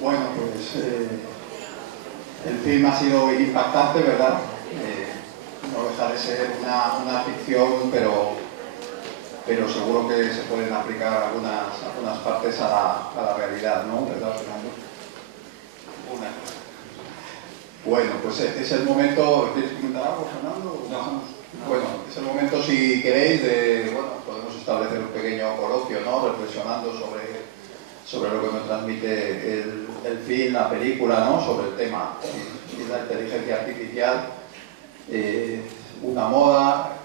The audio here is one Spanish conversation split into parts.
Bueno, pues el film ha sido impactante, ¿verdad? No deja de ser una ficción, pero seguro que se pueden aplicar algunas partes a la realidad, ¿no? ¿Verdad, Fernando? Bueno, pues es el momento. ¿Quieres comentar algo, Fernando? No. Bueno, es el momento, si queréis, podemos establecer un pequeño coloquio, ¿no? Reflexionando sobre lo que nos transmite el film, la película, ¿no? Sobre el tema y la inteligencia artificial, una moda,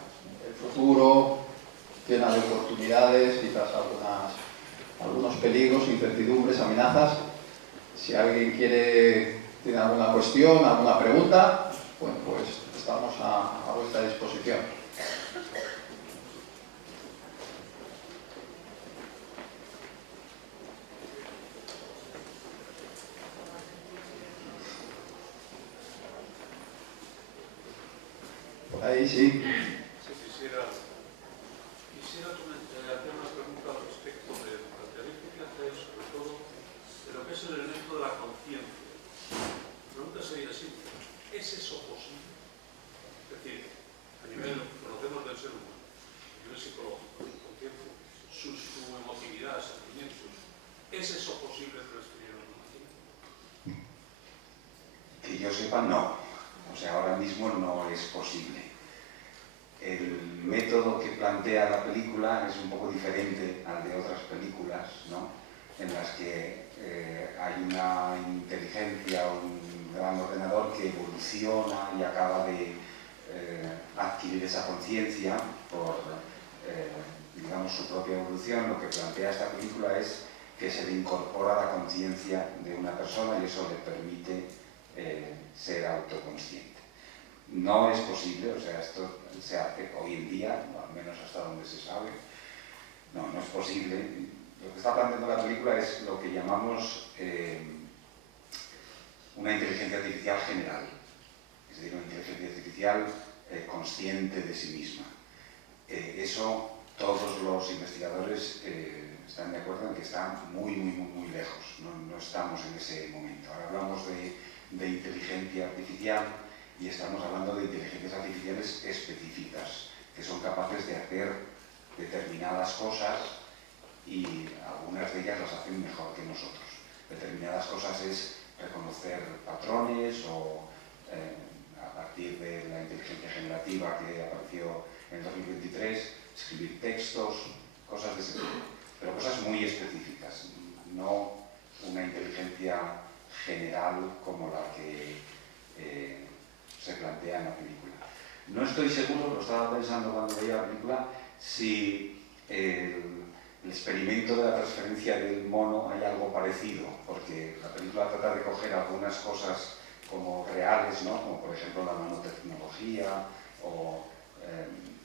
el futuro, llena de oportunidades, quizás algunos peligros, incertidumbres, amenazas. Si alguien tiene alguna cuestión, alguna pregunta, bueno, pues estamos a vuestra disposición. Por ahí sí. Quisiera hacer una pregunta al respecto de la teoría que hacéis, sobre todo de lo que es el elemento de la conciencia. La pregunta sería así: ¿es eso posible? Es decir, a nivel, conocemos del ser humano, a nivel psicológico, su conciencia, su emotividad, sentimientos, ¿es eso posible transferir a una máquina? Que yo sepa, no. O sea, ahora mismo no es posible. El método que plantea la película es un poco diferente al de otras películas, ¿no? En las que hay una inteligencia, un gran ordenador que evoluciona y acaba de adquirir esa conciencia por, digamos, su propia evolución. Lo que plantea esta película es que se le incorpora la conciencia de una persona y eso le permite ser autoconsciente. No es posible, o sea, esto se hace hoy en día, al menos hasta donde se sabe, no es posible. Lo que está planteando la película es lo que llamamos una inteligencia artificial general, es decir, una inteligencia artificial consciente de sí misma. Eso todos los investigadores están de acuerdo en que está muy lejos, no estamos en ese momento. Ahora hablamos de inteligencia artificial y estamos hablando de inteligencias artificiales específicas, que son capaces de hacer determinadas cosas y algunas de ellas las hacen mejor que nosotros. Determinadas cosas es reconocer patrones o a partir de la inteligencia generativa que apareció en 2023, escribir textos, cosas de ese tipo, pero cosas muy específicas, no una inteligencia general como la que se plantea en la película. No estoy seguro, lo estaba pensando cuando veía la película, si el experimento de la transferencia del mono hay algo parecido, porque la película trata de coger algunas cosas como reales, ¿no? Como por ejemplo la nanotecnología o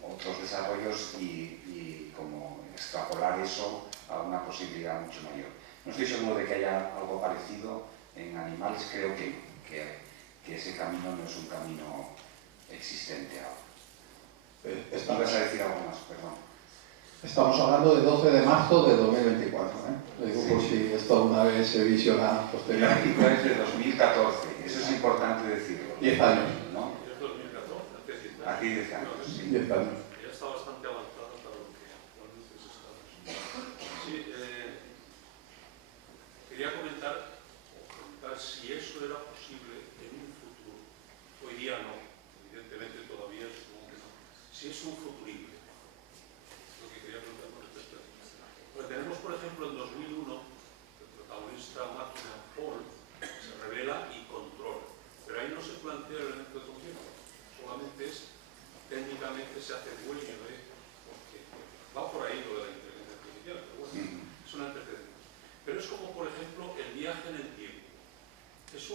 otros desarrollos y como extrapolar eso a una posibilidad mucho mayor. No estoy seguro de que haya algo parecido en animales, creo que ese camino no es un camino existente ahora. ¿Vas a decir algo más? Perdón. Estamos hablando de 12 de marzo de 2024, ¿eh? Lo digo por si esto alguna vez se visiona posteriormente. La película es de 2014, eso es importante decirlo. 10 años. ¿No? Es 2014, hace 10 años. Sí, 10 años. Ya está bastante avanzada para lo que actualmente se está haciendo. Sí, quería comentar si eso era posible en un futuro. Hoy día no, evidentemente todavía supongo que no. Si es un futurible, es lo que quería preguntar con respecto a esto. Porque tenemos, por ejemplo, en 2001, el protagonista máquina Paul se revela y controla, pero ahí no se plantea el elemento de conciencia, solamente técnicamente se hace dueño porque va por ahí lo de la inteligencia artificial, pero bueno, es un antecedente. Pero es como, por ejemplo, el viaje en el tiempo. Es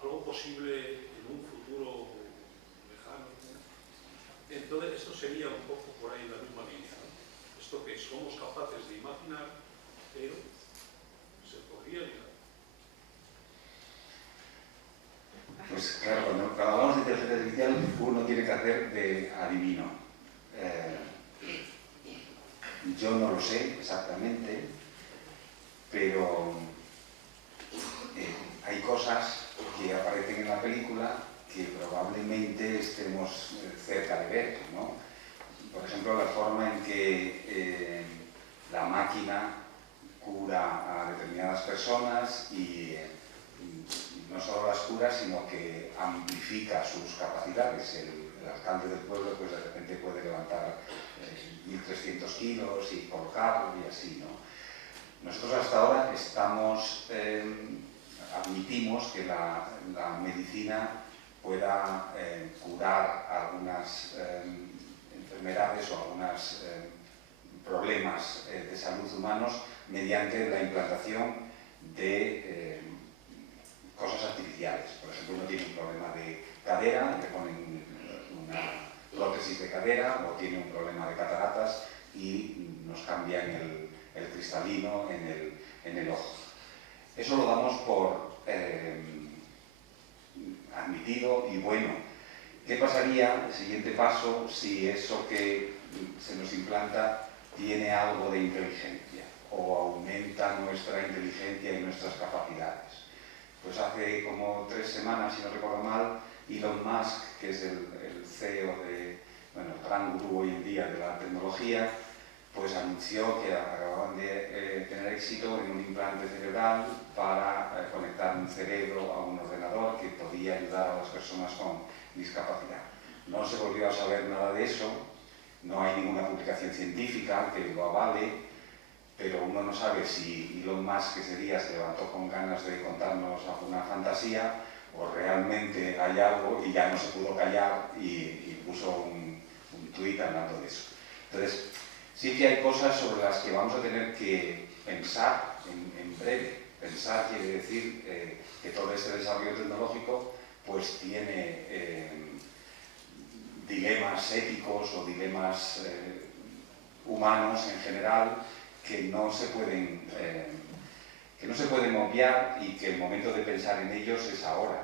algo posible en un futuro lejano. Entonces, esto sería un poco por ahí la misma línea, ¿no? Esto que somos capaces de imaginar, pero se podría llegar. Pues claro, cuando hablamos de inteligencia artificial, uno tiene que hacer de adivino. Yo no lo sé exactamente. pero hay cosas que aparecen en la película que probablemente estemos cerca de ver, ¿no? Por ejemplo, la forma en que la máquina cura a determinadas personas y no solo las cura, sino que amplifica sus capacidades. El alcalde del pueblo pues de repente puede levantar 1.300 kilos y colocarlo y así, ¿no? Nosotros hasta ahora admitimos que la medicina pueda curar algunas enfermedades o algunos problemas de salud humanos mediante la implantación de cosas artificiales. Por ejemplo, uno tiene un problema de cadera, le ponen una prótesis de cadera, o tiene un problema de cataratas y nos cambian el cristalino en el ojo. Eso lo damos por admitido y bueno. ¿Qué pasaría, el siguiente paso, si eso que se nos implanta tiene algo de inteligencia o aumenta nuestra inteligencia y nuestras capacidades? Pues hace como 3 semanas, si no recuerdo mal, Elon Musk, que es el CEO de, bueno, el gran gurú hoy en día de la tecnología, pues anunció que acababan de tener éxito en un implante cerebral para conectar un cerebro a un ordenador que podía ayudar a las personas con discapacidad. No se volvió a saber nada de eso, no hay ninguna publicación científica que lo avale, pero uno no sabe si Elon Musk ese día se levantó con ganas de contarnos alguna fantasía o realmente hay algo y ya no se pudo callar y puso un tuit hablando de eso. Entonces, sí que hay cosas sobre las que vamos a tener que pensar en breve. Pensar quiere decir que todo este desarrollo tecnológico pues tiene dilemas éticos o dilemas humanos en general que no se pueden obviar y que el momento de pensar en ellos es ahora,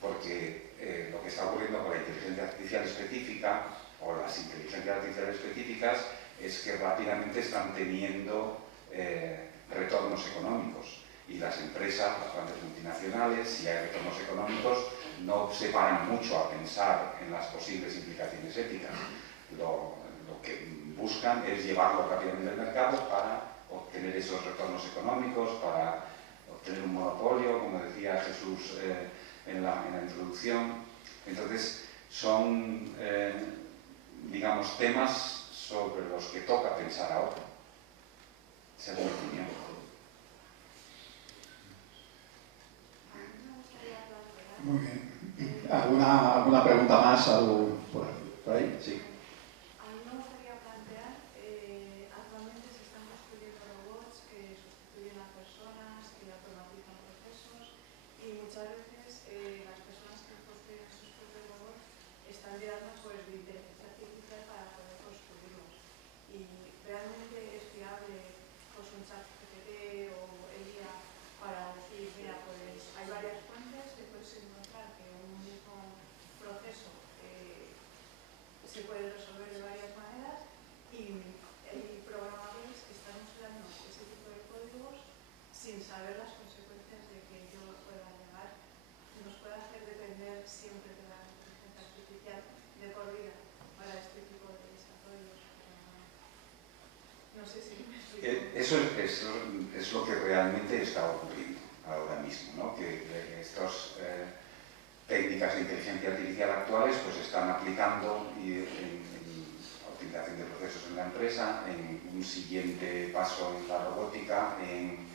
porque lo que está ocurriendo con la inteligencia artificial específica o las inteligencias artificiales específicas es que rápidamente están teniendo retornos económicos y las empresas, las grandes multinacionales, si hay retornos económicos, no se paran mucho a pensar en las posibles implicaciones éticas. Lo que buscan es llevarlo rápidamente al mercado para obtener esos retornos económicos, para obtener un monopolio, como decía Jesús en la introducción. Entonces, son, digamos, temas sobre los que toca pensar ahora, según mi opinión. Muy bien. ¿Alguna pregunta más? ¿Algo por ahí? Sí. A mí me gustaría plantear, actualmente se están construyendo robots que sustituyen a personas, que automatizan procesos y muchas veces las personas que construyen esos propios robots están tirando pues, de inteligencia artificial para poder construirlos. Y realmente es fiable pues, un chat GPT o IA para decir, mira, pues hay varias fuentes que puedes encontrar que un mismo proceso se puede resolver de varias maneras y hay programadores que están usando ese tipo de códigos sin saber las consecuencias de que ello pueda llegar, nos puede hacer depender siempre de la inteligencia artificial de por vida para este tipo de desarrollos. No sé si me explico. Eso es lo que realmente está ocurriendo ahora mismo, ¿no? Que estos técnicas de inteligencia artificial actuales pues están aplicando en optimización de procesos en la empresa, en un siguiente paso en la robótica, en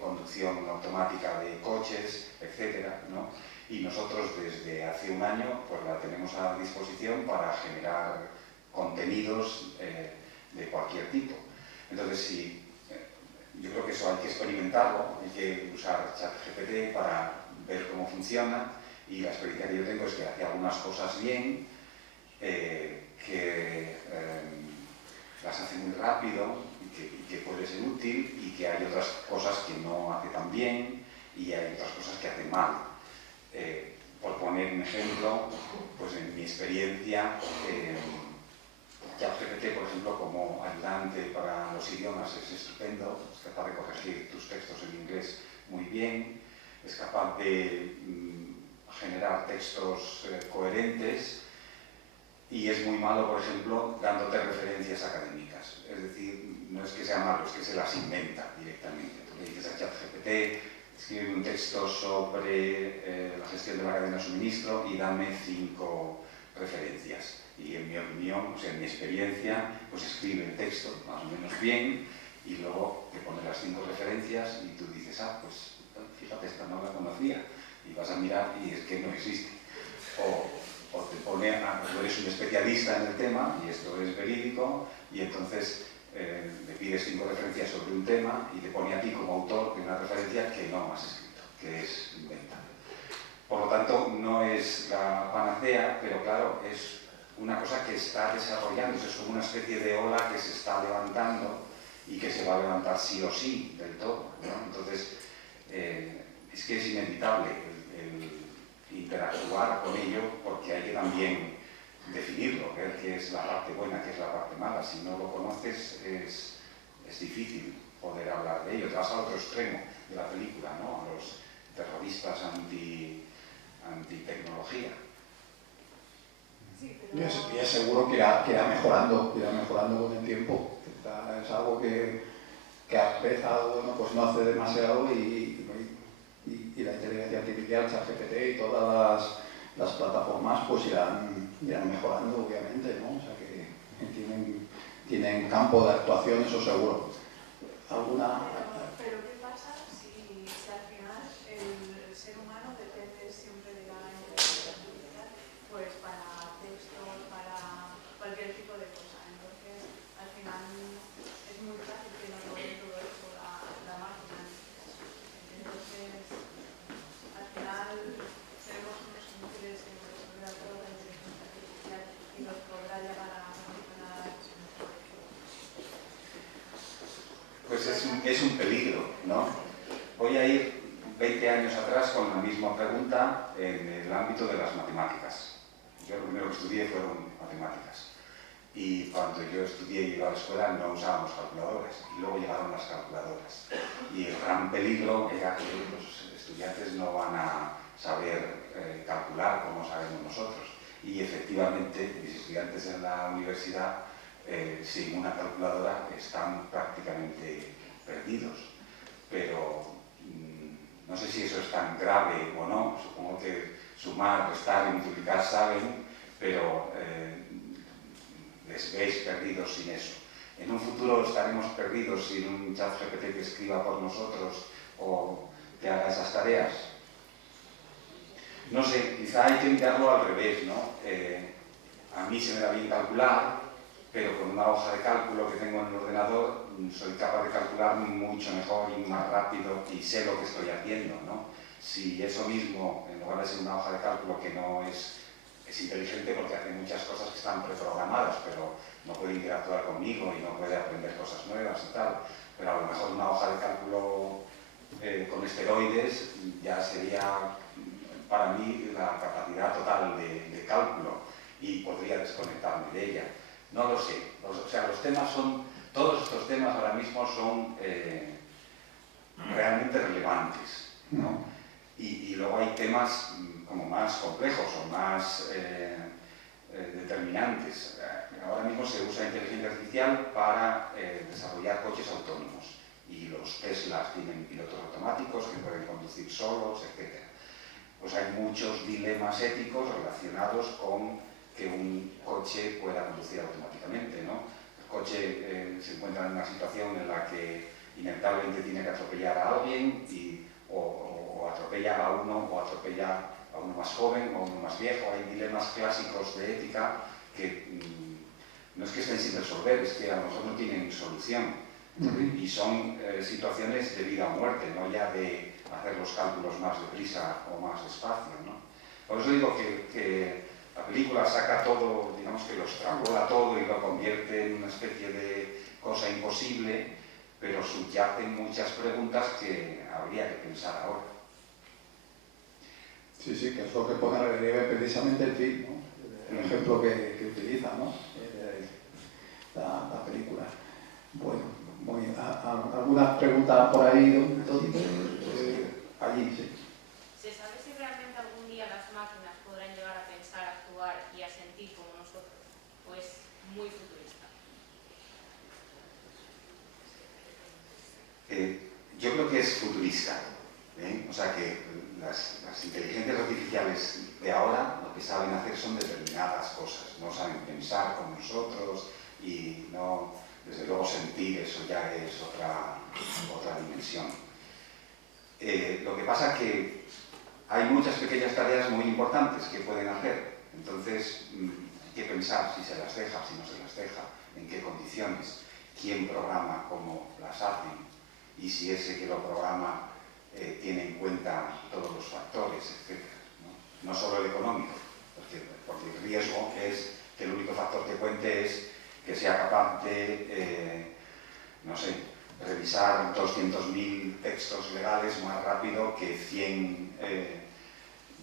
conducción automática de coches, etcétera, ¿no? Y nosotros desde hace un año pues la tenemos a disposición para generar contenidos de cualquier tipo. Entonces, yo creo que eso hay que experimentarlo, hay que usar ChatGPT para ver cómo funciona. Y la experiencia que yo tengo es que hace algunas cosas bien, que las hace muy rápido y que puede ser útil, y que hay otras cosas que no hace tan bien y hay otras cosas que hace mal. Por poner un ejemplo, pues en mi experiencia, ChatGPT, por ejemplo, como ayudante para los idiomas es estupendo, es capaz de corregir tus textos en inglés muy bien, es capaz de generar textos coherentes y es muy malo, por ejemplo, dándote referencias académicas. Es decir, no es que sea malo, es que se las inventa directamente. Tú le dices a ChatGPT, escribe un texto sobre la gestión de la cadena de suministro y dame 5 referencias. Y en mi opinión, o sea, en mi experiencia, pues escribe el texto más o menos bien y luego te pone las 5 referencias y tú dices, ah, pues fíjate, esta no la conocía. Y vas a mirar y es que no existe. O te pone, tú eres un especialista en el tema y esto es verídico y entonces le pides 5 referencias sobre un tema y te pone a ti como autor de una referencia que no has escrito, que es inventada. Por lo tanto, no es la panacea, pero claro, es una cosa que está desarrollándose, es como una especie de ola que se está levantando y que se va a levantar sí o sí del todo, ¿no? Entonces, es que es inevitable el interactuar con ello porque hay que también definirlo, ver qué es la parte buena, qué es la parte mala. Si no lo conoces es difícil poder hablar de ello. Te vas al otro extremo de la película, ¿no? A los terroristas antitecnología. Sí, Y pero... es seguro que irá mejorando con el tiempo. Es algo que ha empezado, bueno, pues no hace demasiado y la inteligencia artificial, ChatGPT y todas las plataformas pues irán mejorando, obviamente, ¿no? O sea que tienen campo de actuación, eso seguro. ¿Alguna? Pero ¿qué pasa si al final el ser humano depende siempre de la inteligencia artificial pues para textos, para cualquier tipo de cosa? Entonces, al final es muy fácil que nos lo dé todo eso la máquina. Entonces, al final seremos unos inútiles que nos resolverá toda la inteligencia artificial y nos podrá llegar a funcionar. Pues es un peligro, ¿no? Voy a ir 20 años atrás con la misma pregunta en el ámbito de las matemáticas. Yo lo primero que estudié fueron matemáticas. Y cuando yo estudié y iba a la escuela no usábamos calculadoras. Y luego llegaron las calculadoras. Y el gran peligro era que los estudiantes no van a saber calcular como sabemos nosotros. Y efectivamente, mis estudiantes en la universidad sin una calculadora están prácticamente perdidos. Pero no sé si eso es tan grave o no. Supongo que sumar, restar y multiplicar saben, pero les veis perdidos sin eso. En un futuro estaremos perdidos sin un ChatGPT que escriba por nosotros o que haga esas tareas. No sé, quizá hay que mirarlo al revés, ¿no? A mí se me da bien calcular, pero con una hoja de cálculo que tengo en el ordenador soy capaz de calcular mucho mejor y más rápido y sé lo que estoy haciendo, ¿no? Si eso mismo, en lugar de ser una hoja de cálculo que no es inteligente porque hace muchas cosas que están preprogramadas, pero no puede interactuar conmigo y no puede aprender cosas nuevas y tal, pero a lo mejor una hoja de cálculo con esteroides ya sería para mí la capacidad total de cálculo y podría desconectarme de ella. No lo sé. O sea, los temas son, todos estos temas ahora mismo son realmente relevantes, ¿no? Y luego hay temas como más complejos o más determinantes. Ahora mismo se usa inteligencia artificial para desarrollar coches autónomos y los Teslas tienen pilotos automáticos que pueden conducir solos, etc. Pues hay muchos dilemas éticos relacionados con que un coche pueda conducir automáticamente, ¿no? El coche se encuentra en una situación en la que inevitablemente tiene que atropellar a alguien o atropella a uno o atropella a uno más joven o a uno más viejo. Hay dilemas clásicos de ética que no es que estén sin resolver, es que a lo mejor no tienen solución. Y son situaciones de vida o muerte, no ya de hacer los cálculos más deprisa o más despacio, ¿no? Por eso digo que la película saca todo, digamos que lo extrapola todo y lo convierte en una especie de cosa imposible, pero subyacen muchas preguntas que habría que pensar ahora. Sí, que es lo que pone en relieve precisamente el film, ¿no? El ejemplo que utiliza, ¿no? la película. Bueno, ¿alguna pregunta por ahí? Allí, sí. ¿Se sabe si realmente algún día las máquinas podrán llegar a pensar, a actuar y a sentir como nosotros? ¿O es muy futurista? Yo creo que es futurista. O sea que las inteligencias artificiales de ahora lo que saben hacer son determinadas cosas. No saben pensar como nosotros y no, desde luego sentir, eso ya es otra dimensión. Lo que pasa es que hay muchas pequeñas tareas muy importantes que pueden hacer. Entonces hay que pensar si se las deja, si no se las deja, en qué condiciones, quién programa, cómo las hacen y si ese que lo programa tiene en cuenta todos los factores, etc. No solo el económico, porque el riesgo es que el único factor que cuente es que sea capaz de, no sé, revisar 200.000 textos legales más rápido que 100,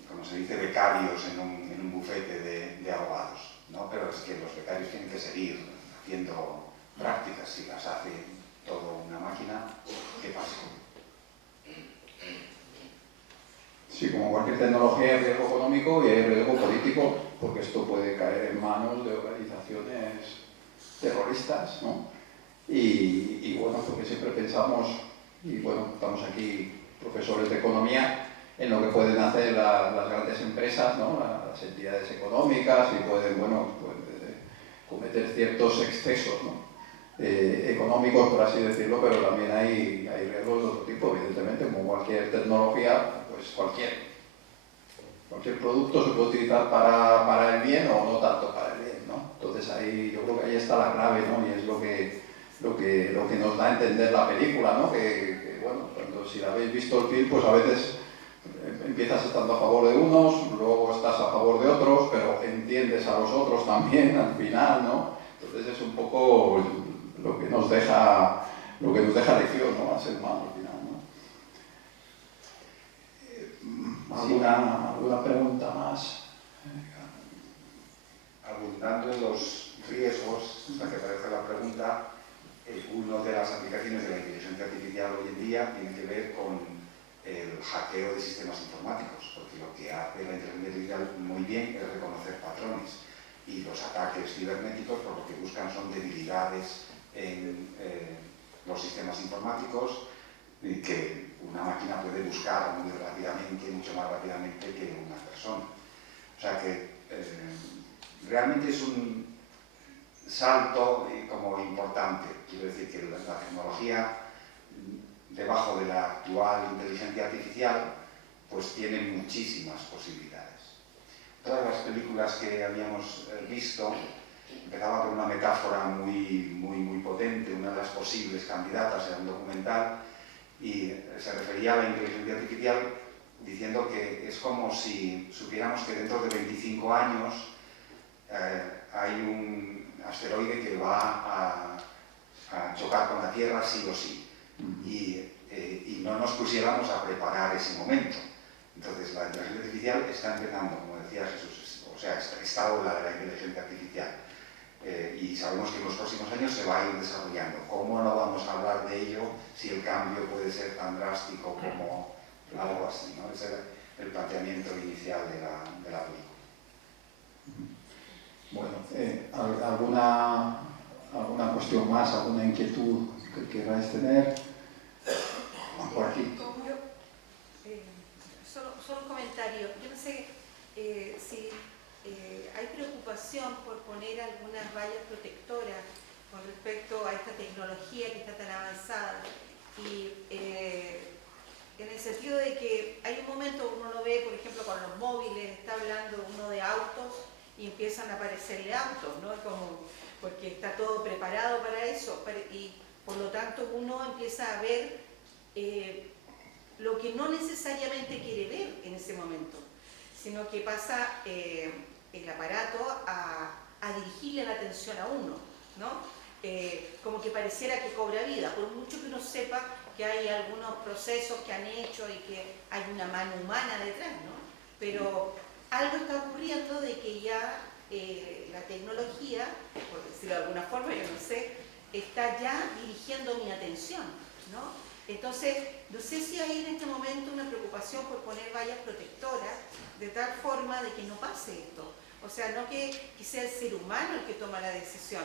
como se dice, becarios en un bufete de abogados, ¿no? Pero es que los becarios tienen que seguir haciendo prácticas. Si las hace toda una máquina, ¿qué pasa? Sí, como cualquier tecnología hay riesgo económico y hay riesgo político, porque esto puede caer en manos de organizaciones terroristas, ¿no? Y bueno, porque siempre pensamos, y bueno, estamos aquí profesores de economía, en lo que pueden hacer las grandes empresas, ¿no? Las entidades económicas, y pueden, bueno, cometer ciertos excesos, ¿no? Económicos, por así decirlo, pero también hay riesgos de otro tipo, evidentemente, como cualquier tecnología, pues cualquier producto se puede utilizar para el bien o no tanto para el bien, ¿no? Entonces ahí, yo creo que ahí está la clave, ¿no? Y es lo que nos da a entender la película, ¿no? Que bueno, cuando si la habéis visto el film, pues a veces empiezas estando a favor de unos, luego estás a favor de otros, pero entiendes a los otros también al final, ¿no? Entonces es un poco lo que nos deja lección, ¿no? Al ser humano al final, ¿no? ¿Alguna pregunta más? Abundando en los riesgos, hasta que aparece la pregunta, una de las aplicaciones de la inteligencia artificial hoy en día tiene que ver con el hackeo de sistemas informáticos, porque lo que hace la inteligencia artificial muy bien es reconocer patrones, y los ataques cibernéticos por lo que buscan son debilidades en los sistemas informáticos que una máquina puede buscar muy rápidamente, mucho más rápidamente que una persona. O sea que realmente es un salto como importante. Quiero decir que la tecnología debajo de la actual inteligencia artificial pues tiene muchísimas posibilidades. Todas las películas que habíamos visto empezaban con una metáfora muy potente. Una de las posibles candidatas era un documental y se refería a la inteligencia artificial diciendo que es como si supiéramos que dentro de 25 años hay un asteroide que va a chocar con la Tierra sí o sí, y no nos pusiéramos a preparar ese momento. Entonces la inteligencia artificial está empezando, como decía Jesús, o sea, esta ola de la inteligencia artificial, y sabemos que en los próximos años se va a ir desarrollando. ¿Cómo no vamos a hablar de ello si el cambio puede ser tan drástico como algo así, ¿no? Ese era el planteamiento inicial de la película. Bueno, ¿alguna cuestión más, alguna inquietud que queráis tener? Por aquí. Solo un comentario. Yo no sé si hay preocupación por poner algunas vallas protectoras con respecto a esta tecnología que está tan avanzada, y en el sentido de que hay un momento uno lo ve, por ejemplo, con los móviles, está hablando uno de autos y empiezan a aparecerle autos, ¿no? Como, porque está todo preparado para eso, y por lo tanto uno empieza a ver lo que no necesariamente quiere ver en ese momento, sino que pasa el aparato a dirigirle la atención a uno, ¿no? Como que pareciera que cobra vida, por mucho que uno sepa que hay algunos procesos que han hecho y que hay una mano humana detrás, ¿no? Pero algo está ocurriendo de que ya la tecnología, por decirlo de alguna forma, yo no sé, está ya dirigiendo mi atención, ¿no? Entonces, no sé si hay en este momento una preocupación por poner vallas protectoras de tal forma de que no pase esto. O sea, no que sea el ser humano el que toma la decisión,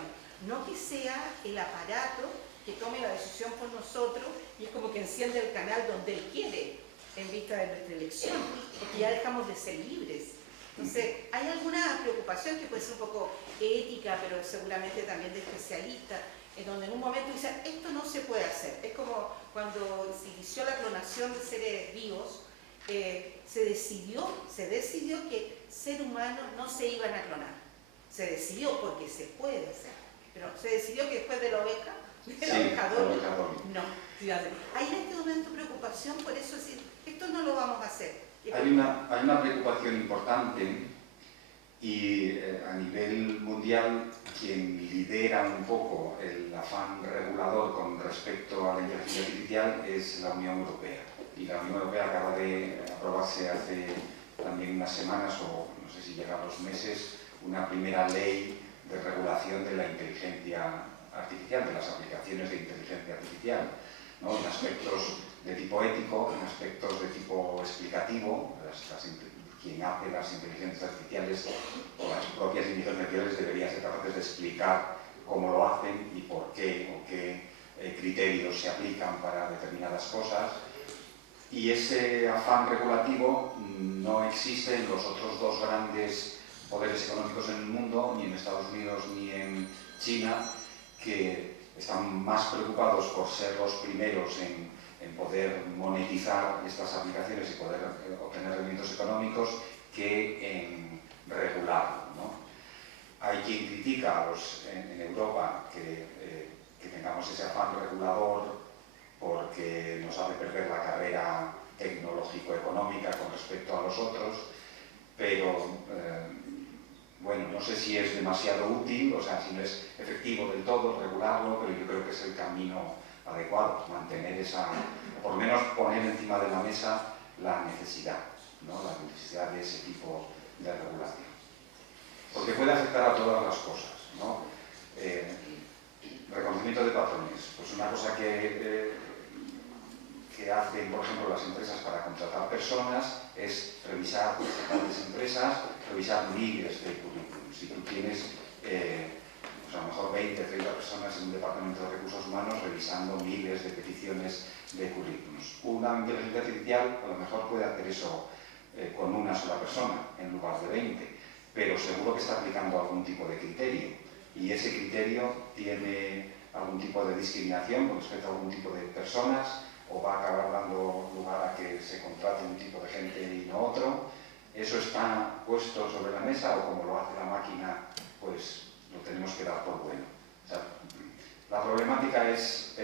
no que sea el aparato que tome la decisión por nosotros y es como que enciende el canal donde él quiere en vista de nuestra elección, porque ya dejamos de ser libres. Entonces, hay alguna preocupación que puede ser un poco ética, pero seguramente también de especialistas, en donde en un momento dicen, esto no se puede hacer. Es como cuando se inició la clonación de seres vivos, se decidió que ser humano no se iban a clonar. Se decidió porque se puede hacer, pero se decidió que después de la oveja, del ovejador, no. Hay en este momento preocupación por eso, es decir, esto no lo vamos a hacer. Hay una preocupación importante y a nivel mundial quien lidera un poco el afán regulador con respecto a la inteligencia artificial es la Unión Europea. Y la Unión Europea acaba de aprobarse hace también unas semanas, o no sé si llega a 2 meses, una primera ley de regulación de la inteligencia artificial, de las aplicaciones de inteligencia artificial, ¿no? En aspectos de tipo ético, en aspectos de tipo explicativo. Quien hace las inteligencias artificiales o las propias inteligencias artificiales deberían ser capaces de explicar cómo lo hacen y por qué o qué criterios se aplican para determinadas cosas. Y ese afán regulativo no existe en los otros 2 grandes poderes económicos en el mundo, ni en Estados Unidos ni en China, que están más preocupados por ser los primeros en poder monetizar estas aplicaciones y poder obtener rendimientos económicos que en regularlo, ¿no? Hay quien critica en Europa que tengamos ese afán regulador porque nos hace perder la carrera tecnológico-económica con respecto a los otros, pero bueno, no sé si es demasiado útil, o sea, si no es efectivo del todo regularlo, pero yo creo que es el camino adecuado, mantener por lo menos poner encima de la mesa la necesidad, ¿no? La necesidad de ese tipo de regulación. Porque puede afectar a todas las cosas, ¿no? Reconocimiento de patrones, pues una cosa que hacen, por ejemplo, las empresas para contratar personas es revisar las grandes empresas, revisar miles de currículums. Si tú tienes a lo mejor 20, 30 personas en un departamento de recursos humanos revisando miles de peticiones de currículums. Una inteligencia artificial a lo mejor puede hacer eso con una sola persona en lugar de 20, pero seguro que está aplicando algún tipo de criterio y ese criterio tiene algún tipo de discriminación con respecto a algún tipo de personas o va a acabar dando lugar a que se contrate un tipo de gente y no otro. Eso está puesto sobre la mesa o como lo hace la máquina, pues lo tenemos que dar por bueno. O sea, la problemática es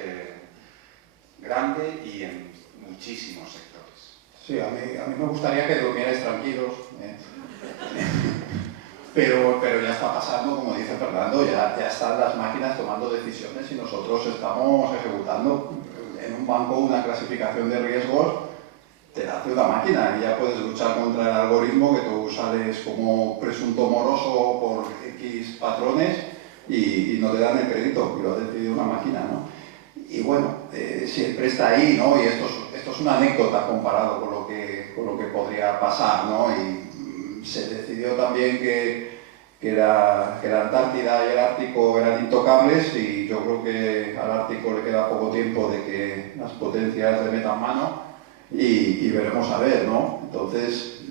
grande y en muchísimos sectores. Sí, a mí me gustaría que durmierais tranquilos, pero ya está pasando, como dice Fernando, ya están las máquinas tomando decisiones y nosotros estamos ejecutando en un banco una clasificación de riesgos. Te la hace una máquina y ya puedes luchar contra el algoritmo que tú sales como presunto moroso por X patrones y no te dan el crédito, y lo ha decidido una máquina, ¿no? Y bueno, siempre está ahí, ¿no? Y esto es una anécdota comparado con lo que podría pasar, ¿no? Y se decidió también que la Antártida y el Ártico eran intocables y yo creo que al Ártico le queda poco tiempo de que las potencias le metan mano. Y veremos a ver, ¿no? Entonces,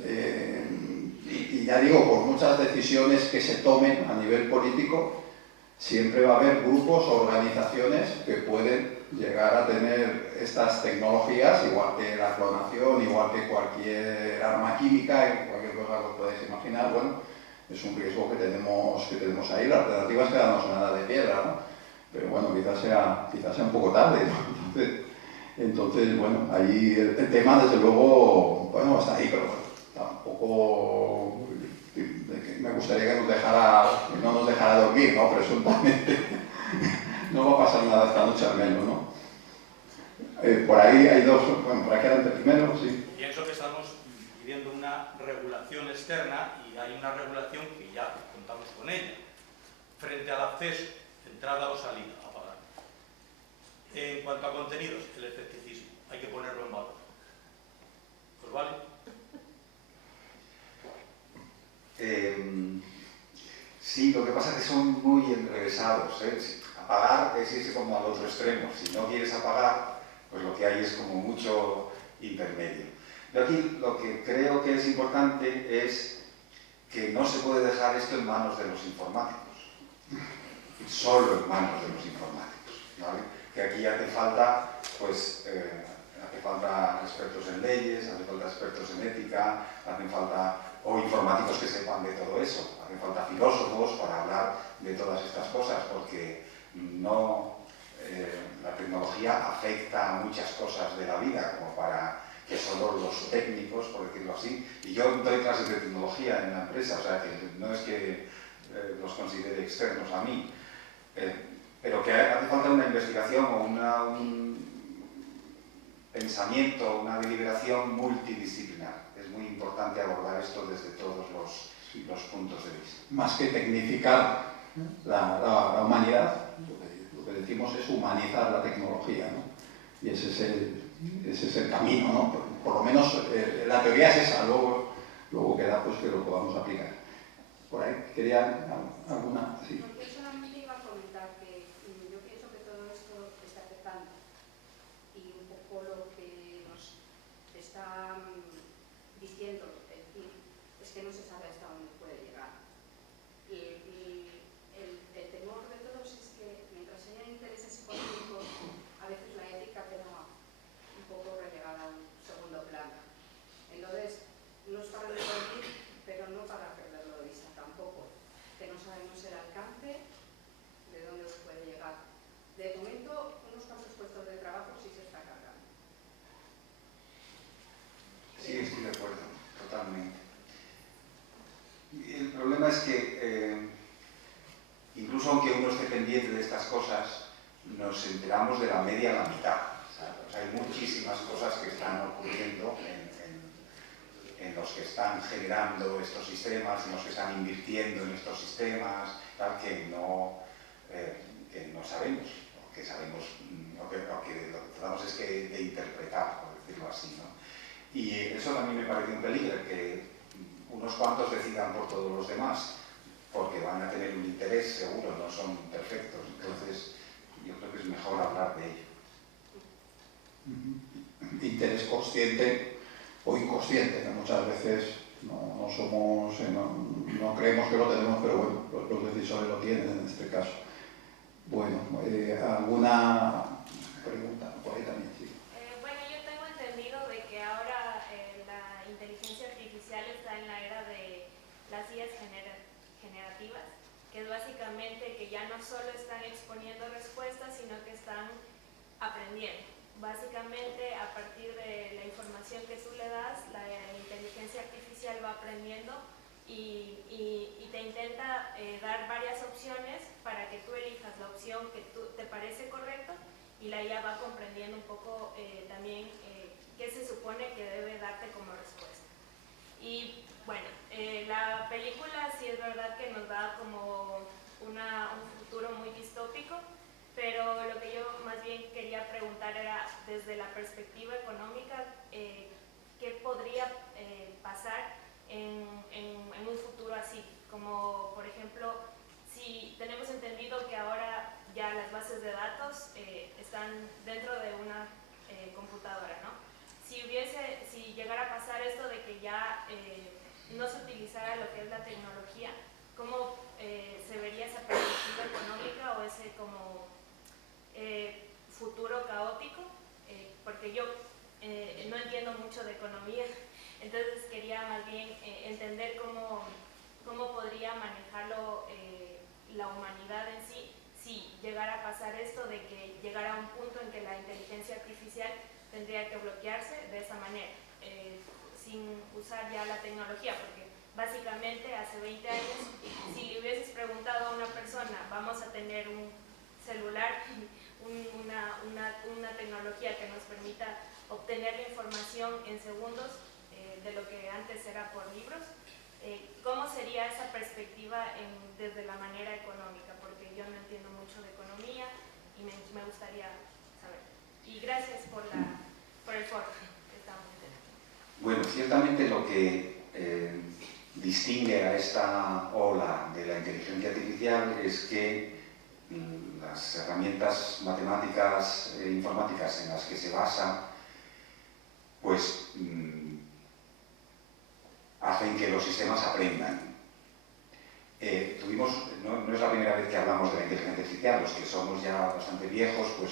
y ya digo, por muchas decisiones que se tomen a nivel político, siempre va a haber grupos o organizaciones que pueden llegar a tener estas tecnologías, igual que la clonación, igual que cualquier arma química, cualquier cosa que os podáis imaginar. Bueno, es un riesgo que tenemos ahí. La alternativa es quedarnos en la edad de piedra, ¿no? Pero bueno, quizás sea un poco tarde, ¿no? Entonces, bueno, ahí el tema, desde luego, bueno, está ahí, pero bueno, tampoco me gustaría que no nos dejara dormir, ¿no? Presuntamente no va a pasar nada esta noche al menos, ¿no? Por ahí hay dos, bueno, por aquí adelante primero, sí. Pienso que estamos viviendo una regulación externa y hay una regulación que ya contamos con ella, frente al acceso, entrada o salida, apagar. En cuanto a contenidos, el escepticismo, hay que ponerlo en valor. ¿Os vale? Sí, lo que pasa es que son muy enrevesados, ¿eh? Apagar es irse como al otro extremo. Si no quieres apagar, pues lo que hay es como mucho intermedio. Yo aquí lo que creo que es importante es que no se puede dejar esto en manos de los informáticos, solo en manos de los informáticos, ¿vale? Que aquí hace falta, pues, hace falta expertos en leyes, hace falta expertos en ética, hacen falta, o informáticos que sepan de todo eso, hacen falta filósofos para hablar de todas estas cosas, porque no, la tecnología afecta a muchas cosas de la vida, como para que solo los técnicos, por decirlo así, y yo doy clases de tecnología en la empresa, o sea que no es que los considere externos a mí, pero que hace falta una investigación o un pensamiento, una deliberación multidisciplinar. Es muy importante abordar esto desde todos los puntos de vista. Más que tecnificar la humanidad, lo que decimos es humanizar la tecnología, ¿no? Y ese es el camino, ¿no? Por lo menos la teoría es esa, luego queda pues que lo podamos aplicar. Por ahí, ¿querían alguna? Sí. Yo solamente iba a comentar que yo pienso que todo esto está empezando y un poco lo que nos está diciendo el fin es que no se sabe hasta dónde puede llegar. El temor de todos es que mientras haya intereses económicos, a veces la ética queda un poco relegada a un segundo plano. Entonces, no es para dormir, pero no para perderlo de vista tampoco, que no sabemos el alcance de dónde se puede llegar. De momento, unos cuantos puestos de trabajo sí se está cargando. Sí, estoy de acuerdo, totalmente. El problema es que, incluso aunque uno esté pendiente de estas cosas, nos enteramos de la media a la mitad. O sea, hay muchísimas cosas que están ocurriendo en los que están generando estos sistemas, en los que están invirtiendo en estos sistemas, tal, que no sabemos, o que sabemos, o que lo que tratamos es de interpretar, por decirlo así, ¿no? Y eso también me parece un peligro, que unos cuantos decidan por todos los demás, porque van a tener un interés seguro, no son perfectos. Entonces, yo creo que es mejor hablar de ello. Interés consciente o inconsciente, que muchas veces no creemos que lo tenemos, pero bueno, los decisores lo tienen en este caso. Bueno, ¿alguna pregunta? Por ahí también, sí. Bueno, yo tengo entendido de que ahora la inteligencia artificial está en la era de las IAs generativas, que es básicamente que ya no solo están exponiendo respuestas, sino que están aprendiendo. Básicamente, a partir de la información que tú le das, la inteligencia artificial va aprendiendo y te intenta dar varias opciones para que tú elijas la opción que te parece correcta, y la IA va comprendiendo un poco también qué se supone que debe darte como respuesta. Y bueno, la película sí es verdad que nos da como un futuro muy distópico, pero lo que yo más bien quería preguntar era, desde la perspectiva económica, ¿qué podría pasar en un futuro así? Como, por ejemplo, si tenemos entendido que ahora ya las bases de datos están dentro de una computadora, ¿no? Si llegara a pasar esto de que ya no se utilizara lo que es la tecnología, ¿cómo se vería esa perspectiva económica o ese como futuro caótico? Porque yo no entiendo mucho de economía, entonces quería más bien entender cómo podría manejarlo la humanidad en sí, si llegara a pasar esto de que llegara a un punto en que la inteligencia artificial tendría que bloquearse de esa manera, sin usar ya la tecnología, porque básicamente hace 20 años, si le hubieses preguntado a una persona, vamos a tener un celular, una tecnología que nos permita obtener la información en segundos, de lo que antes era por libros, ¿cómo sería esa perspectiva desde la manera económica? Porque yo no entiendo mucho de economía y me gustaría saber. Y gracias por el foro, que está muy interesante. Bueno, ciertamente lo que distingue a esta ola de la inteligencia artificial es que las herramientas matemáticas e informáticas en las que se basa, pues hacen que los sistemas aprendan. No es la primera vez que hablamos de la inteligencia artificial. Los que somos ya bastante viejos, pues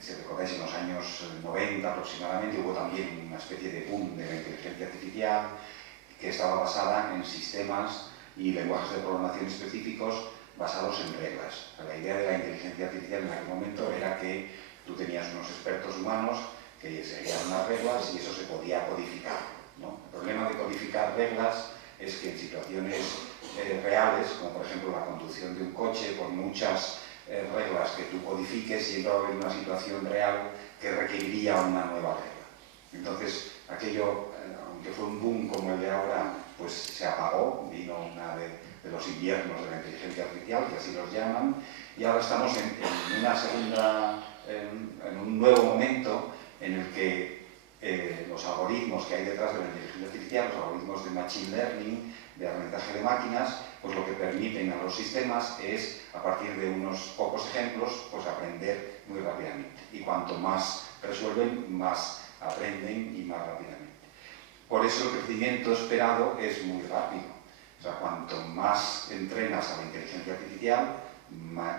si recordáis, en los años 90 aproximadamente hubo también una especie de boom de la inteligencia artificial que estaba basada en sistemas y lenguajes de programación específicos basados en reglas. La idea de la inteligencia artificial en aquel momento era que tú tenías unos expertos humanos que seguían unas reglas y eso se podía codificar, ¿no? El problema de codificar reglas es que en situaciones reales, como por ejemplo la conducción de un coche, por muchas reglas que tú codifiques, siempre va a haber una situación real que requeriría una nueva regla. Entonces, aquello, aunque fue un boom como el de ahora, pues se apagó, vino una de los inviernos de la inteligencia artificial, que así los llaman, y ahora estamos en un nuevo momento en el que los algoritmos que hay detrás de la inteligencia artificial, los algoritmos de machine learning, de aprendizaje de máquinas, pues lo que permiten a los sistemas es, a partir de unos pocos ejemplos, pues aprender muy rápidamente. Y cuanto más resuelven, más aprenden y más rápidamente. Por eso el crecimiento esperado es muy rápido. O sea, cuanto más entrenas a la inteligencia artificial,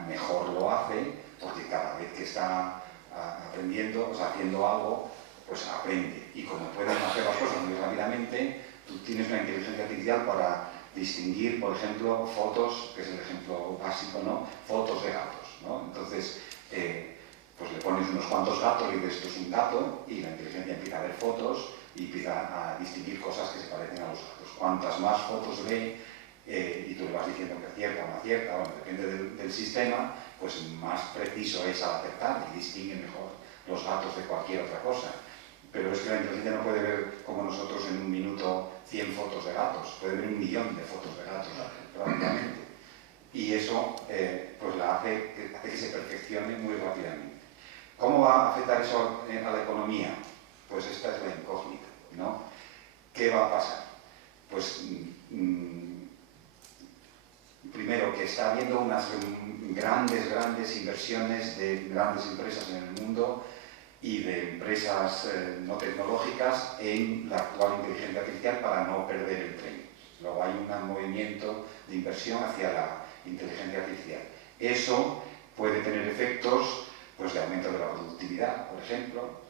mejor lo hace, porque cada vez que está aprendiendo, o sea, haciendo algo, pues aprende. Y como pueden hacer las cosas muy rápidamente, tú tienes una inteligencia artificial para distinguir, por ejemplo, fotos, que es el ejemplo básico, ¿no? Fotos de gatos, ¿no? Entonces, pues le pones unos cuantos gatos y dices, esto es un gato, y la inteligencia empieza a ver fotos y empieza a distinguir cosas que se parecen a los gatos. Cuantas más fotos ve y tú le vas diciendo que acierta o no acierta, bueno, depende del sistema, pues más preciso es al acertar y distingue mejor los gatos de cualquier otra cosa. Pero es que la inteligencia no puede ver, como nosotros, en un minuto 100 fotos de gatos, puede ver 1.000.000 de fotos de gatos prácticamente. Y eso pues hace que se perfeccione muy rápidamente. ¿Cómo va a afectar eso a la economía? Pues esta es la incógnita, ¿no? ¿Qué va a pasar? Pues primero, que está habiendo unas grandes inversiones de grandes empresas en el mundo y de empresas no tecnológicas en la actual inteligencia artificial para no perder el tren. Luego hay un movimiento de inversión hacia la inteligencia artificial. Eso puede tener efectos, pues, de aumento de la productividad, por ejemplo,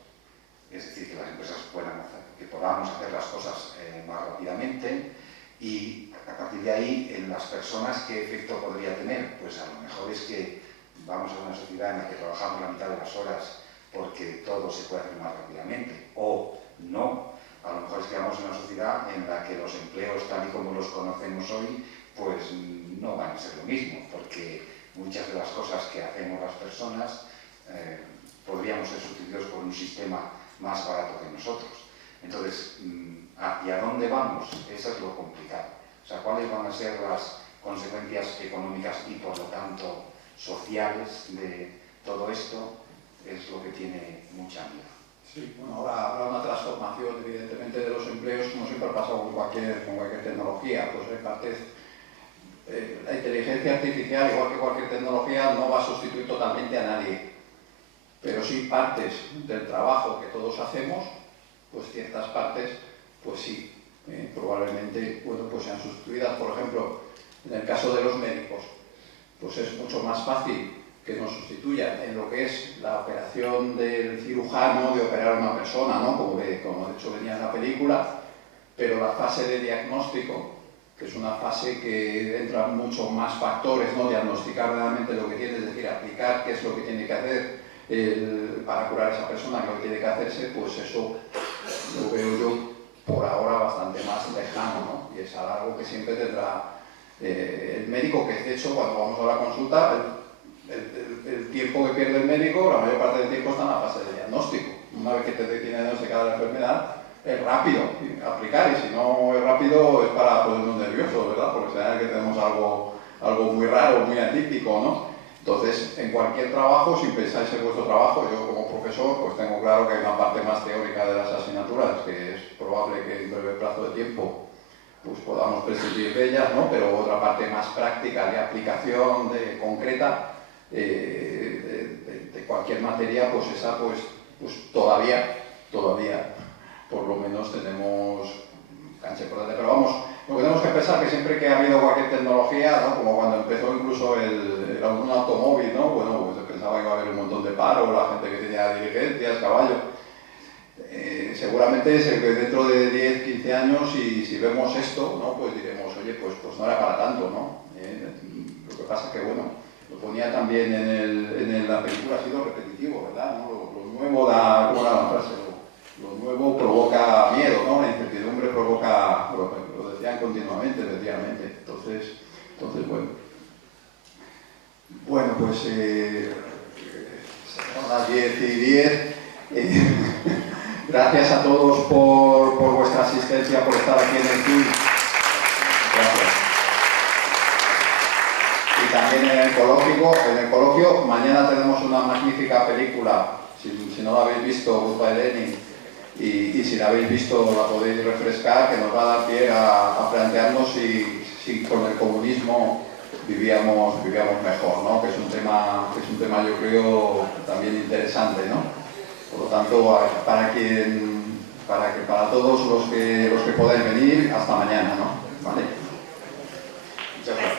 es decir, que las empresas podamos hacer las cosas más rápidamente, y a partir de ahí, en las personas, ¿qué efecto podría tener? Pues a lo mejor es que vamos a una sociedad en la que trabajamos la mitad de las horas porque todo se puede hacer más rápidamente, o no, a lo mejor es que vamos a una sociedad en la que los empleos tal y como los conocemos hoy, pues no van a ser lo mismo, porque muchas de las cosas que hacemos las personas podríamos ser sustituidos por un sistema más barato que nosotros. Entonces, ¿hacia dónde vamos? Eso es lo complicado. O sea, ¿cuáles van a ser las consecuencias económicas y, por lo tanto, sociales de todo esto? Es lo que tiene mucha miedo. Sí, bueno, ahora habrá una transformación, evidentemente, de los empleos, como siempre ha pasado con cualquier tecnología. Pues en parte, la inteligencia artificial, igual que cualquier tecnología, no va a sustituir totalmente a nadie. Pero sí partes del trabajo que todos hacemos, pues ciertas partes, pues sí, probablemente, bueno, pues sean sustituidas. Por ejemplo, en el caso de los médicos, pues es mucho más fácil que nos sustituyan en lo que es la operación del cirujano, de operar a una persona, ¿no? Como de hecho venía en la película, pero la fase de diagnóstico, que es una fase que entran muchos más factores, ¿no? Diagnosticar realmente lo que tiene, es decir, aplicar qué es lo que tiene que hacer para curar a esa persona, que lo que tiene que hacerse, pues eso lo veo yo por ahora bastante más lejano, ¿no? Y es algo que siempre tendrá el médico, que de hecho cuando vamos a la consulta, el tiempo que pierde el médico, la mayor parte del tiempo está en la fase de diagnóstico. Una vez que te tiene diagnosticada la enfermedad, es rápido aplicar, y si no es rápido es para ponernos nerviosos, ¿verdad? Porque será que tenemos algo muy raro, muy atípico, ¿no? Entonces, en cualquier trabajo, si pensáis en vuestro trabajo, yo como profesor, pues tengo claro que hay una parte más teórica de las asignaturas, que es probable que en breve plazo de tiempo pues podamos prescindir de ellas, ¿no? Pero otra parte más práctica, de aplicación, de concreta, de cualquier materia, pues esa pues todavía, por lo menos tenemos cancha importante. Pero vamos, lo que tenemos que pensar que siempre que ha habido cualquier tecnología, ¿no? Como cuando empezó incluso un automóvil, ¿no? Bueno, pues se pensaba que iba a haber un montón de paro, la gente que tenía diligencias, caballos. Seguramente dentro de 10, 15 años, y si vemos esto, ¿no? Pues diremos, oye, pues no era para tanto, ¿no? Lo que pasa es que, bueno, lo ponía también en la película, ha sido repetitivo, ¿verdad? ¿No? Lo nuevo da, ¿cómo era la frase? Lo nuevo provoca miedo, ¿no? La incertidumbre provoca, lo decían continuamente, efectivamente. Entonces bueno. Bueno, pues son las 10:10. Gracias a todos por vuestra asistencia, por estar aquí en el CIU. Gracias. Y también en el coloquio, mañana tenemos una magnífica película, si no la habéis visto, Goodbye Lenin, y si la habéis visto la podéis refrescar, que nos va a dar pie a plantearnos si con el comunismo vivíamos mejor, ¿no? Que es un tema yo creo también interesante, ¿no? Por lo tanto, para todos los que podáis venir, hasta mañana, ¿no? ¿Vale? Muchas gracias.